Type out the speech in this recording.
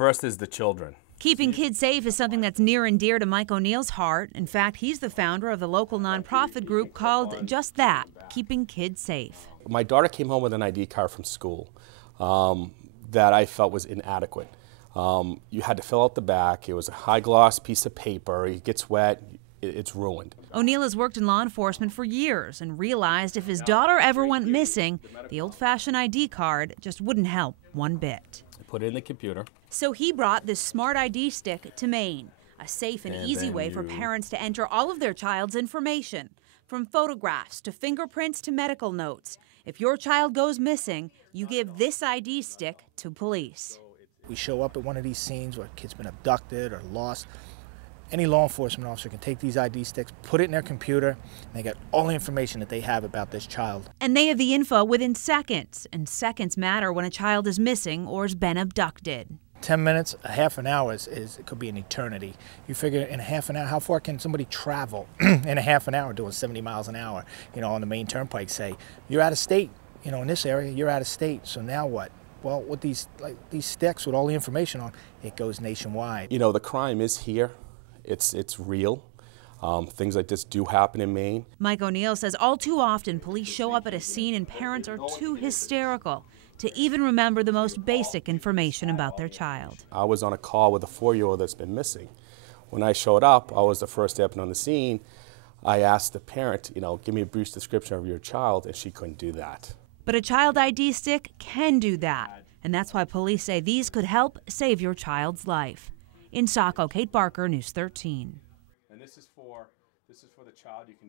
First is the children. Keeping kids safe is something that's near and dear to Mike O'Neill's heart. In fact, he's the founder of the local nonprofit group called just that, Keeping Kids Safe. My daughter came home with an ID card from school that I felt was inadequate. You had to fill out the back. It was a high-gloss piece of paper. It gets wet. It's ruined. O'Neill has worked in law enforcement for years and realized if his daughter ever went missing, the old-fashioned ID card just wouldn't help one bit. Put it in the computer. So he brought this smart ID stick to Maine, a safe and easy way for parents to enter all of their child's information, from photographs to fingerprints to medical notes. If your child goes missing, you give this ID stick to police. We show up at one of these scenes where a kid's been abducted or lost. Any law enforcement officer can take these ID sticks, put it in their computer, and they get all the information that they have about this child. And they have the info within seconds, and seconds matter when a child is missing or has been abducted. 10 minutes, a half an hour it could be an eternity. You figure in a half an hour, how far can somebody travel in a half an hour doing 70 miles an hour, on the main turnpike, say. You're out of state, in this area, you're out of state, so now what? Well, with these sticks with all the information on, it goes nationwide. The crime is here. It's real. Things like this do happen in Maine. Mike O'Neill says all too often police show up at a scene and parents are too hysterical to even remember the most basic information about their child. I was on a call with a 4-year-old that's been missing. When I showed up, I was the first step on the scene. I asked the parent, give me a brief description of your child, and she couldn't do that. But a child ID stick can do that, and that's why police say these could help save your child's life. In Saco, Kate Barker, News 13. And this is for the child. You can do